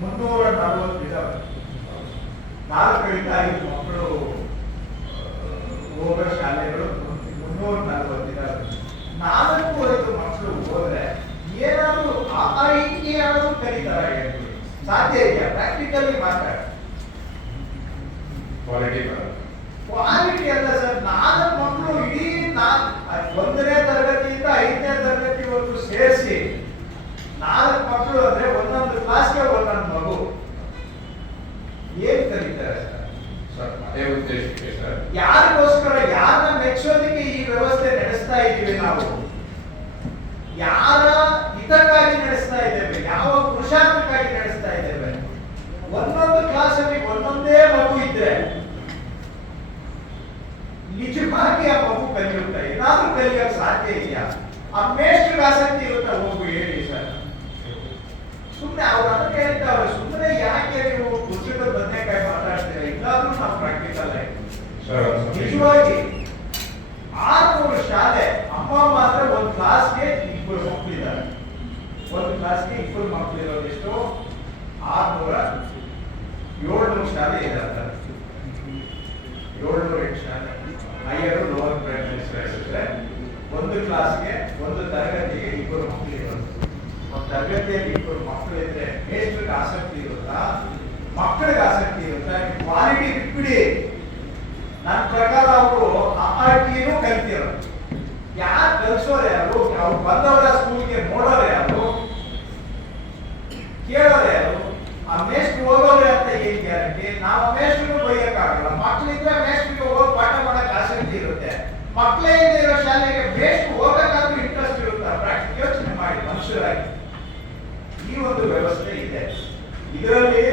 340 ಇದಾವೆ. 4ರಿಂದ 5 ಮಕ್ಕಳು ಹೋಗೋ ಶಾಲೆಗಳು 340 ಇದಾವೆ. 4-5 ಮಕ್ಕಳು ಹೋದ್ರೆ ಏನಾದ್ರು ಆ ರೀತಿ ಏನಾದ್ರು ಕಲಿತಾರ ಸಾಧ್ಯ ಇದೆಯಾ? ಪ್ರಾಕ್ಟಿಕಲಿ ಮಾತಾಡ. ಕ್ವಾಲಿಟಿ ಅಲ್ಲ ಸರ್. 4 ಮಕ್ಕಳು ಇಡೀ 1ನೇ ತರಗತಿಯಿಂದ 5ನೇ ತರಗತಿವರೆಗೂ ಸೇರಿಸಿ 4 ಮಕ್ಕಳು ಅಂದ್ರೆ ಒಂದೊಂದು ಕ್ಲಾಸ್ಗೆ ಒಂದೊಂದು ಮಗು ಏನ್ ಕಲಿತಾರೆ ಸರ್? ಅದೇ ಉದ್ದೇಶಕ್ಕೆ ಸರ್. ಯಾರಿಗೋಸ್ಕರ, ಯಾರನ್ನ ಮೆಚ್ಚೋದಕ್ಕೆ ಈ ವ್ಯವಸ್ಥೆ ನಡೆಸ್ತಾ ಇದ್ದೀವಿ ನಾವು? ಯಾರ ಹಿತಕ್ಕಾಗಿ ನಡೆಸ್ತಾ ಇದ್ದೇವೆ? ಯಾವ ಪುರುಷಾರ್ಥಕ್ಕಾಗಿ ನಡೆಸ್ತಾ ಇದ್ದೇವೆ? ಒಂದೊಂದು ಕ್ಲಾಸ್ ಅಲ್ಲಿ ಒಂದೊಂದೇ ಮಗು ಇದ್ರೆ ನಿಜವಾಗಿ ಆ ಮಗು ಕಲಿಯುತ್ತೆ. ಏನಾದ್ರೂ ಕಲಿಯಕ್ಕೆ ಸಾಧ್ಯ ಇದೆಯಾ? ಆ ಮೇಷ್ಟ್ರಿಗೆ ಆಸಕ್ತಿ ಇರುತ್ತಾ? ಹೋಗು ಹೇಳಿ ಸರ್. ಸುಮ್ಮನೆ ಅವ್ರು ಅದನ್ನ ಹೇಳ್ತಾವ್ರೆ, ಸುಮ್ಮನೆ ಯಾಕೆ ನೀವು ಪುಸ್ತಕದ ಬದನೆಕಾಯಿ ಮಾತಾಡ್ತೀರಾ? ಇಲ್ಲಾದ್ರೂ ನಾವು ಪ್ರಾಕ್ಟಿಕಲ್ ಆಗಿ ನಿಜವಾಗಿ 600 ಶಾಲೆ ಅಮ್ಮ ಮಾತ್ರ ಒಂದು ಕ್ಲಾಸ್ಗೆ 2 ಮಕ್ಕಳಿದ್ದಾರೆ. ಒಂದು ಕ್ಲಾಸ್ಗೆ 2 ಮಕ್ಕಳು ಇರೋದೆಷ್ಟು? 700 ಶಾಲೆ ಇದ್ದಾರೆ. 708 ಶಾಲೆ ಹೈಯರ್ ಲೋವರ್ ಪ್ರೈಮರಿ ಸೇರಿಸಿದ್ರೆ ಒಂದು ಕ್ಲಾಸ್ಗೆ, ಒಂದು ತರಗತಿಗೆ 2 ಮಕ್ಕಳು ಇರೋದು. ಒಂದು ತರಗತಿಯಲ್ಲಿ 2 ಮಕ್ಕಳು ಇದ್ರೆ ಮೇಷ್ಟ್ರಿಗೆ ಆಸಕ್ತಿ ಇರುತ್ತಾ? ಮಕ್ಕಳಿಗೆ ಆಸಕ್ತಿ ಇರುತ್ತಾ? ಕ್ವಾಲಿಟಿ ಬಿಟ್ಬಿಡಿ. ನನ್ನ ಪ್ರಕಾರ ಅವರು ಅಪಾರ್ಟಿನೂ ಕಲ್ತಿರೋದು. ಯಾರು ಕಲ್ಸೋರು ಯಾರು? ಅವ್ರು ಬಂದವರ ಸ್ಕೂಲ್ಗೆ ನೋಡೋರು ಯಾರು? ಕೇಳೋರು ಯಾರು? ಆ ಮೇಷ್ಟ್ರು ಹೋಗೋರೆ ಅಂತ ಏನ್ ಗ್ಯಾರಂಟಿ? ನಾವು ಮೇಷ್ಟ್ರಿಗೂ ಬೈಯಕ್ಕಾಗಲ್ಲ. ಮಕ್ಕಳಿದ್ರೆ ಮೇಷ್ಟ್ರಿಗೆ ಹೋಗಿ ಪಾಠ ಮಾಡಕ್ ಆಸಕ್ತಿ ಇರುತ್ತೆ. ಮಕ್ಕಳೇ ಇರೋ ಶಾಲೆಗೆ ಮೇಷ್ಟ್ರು ಹೋಗಕ್ಕಾದ್ರೂ ಇಂಟ್ರೆಸ್ಟ್ ಇರುತ್ತಾ? ಪ್ರಾಕ್ಟಿಕಲ್ ಯೋಚನೆ ಮಾಡಿ ಮನುಷ್ಯರಾಗಿ. ಈ ಒಂದು ವ್ಯವಸ್ಥೆ ಇದೆ. ಇದರಲ್ಲಿ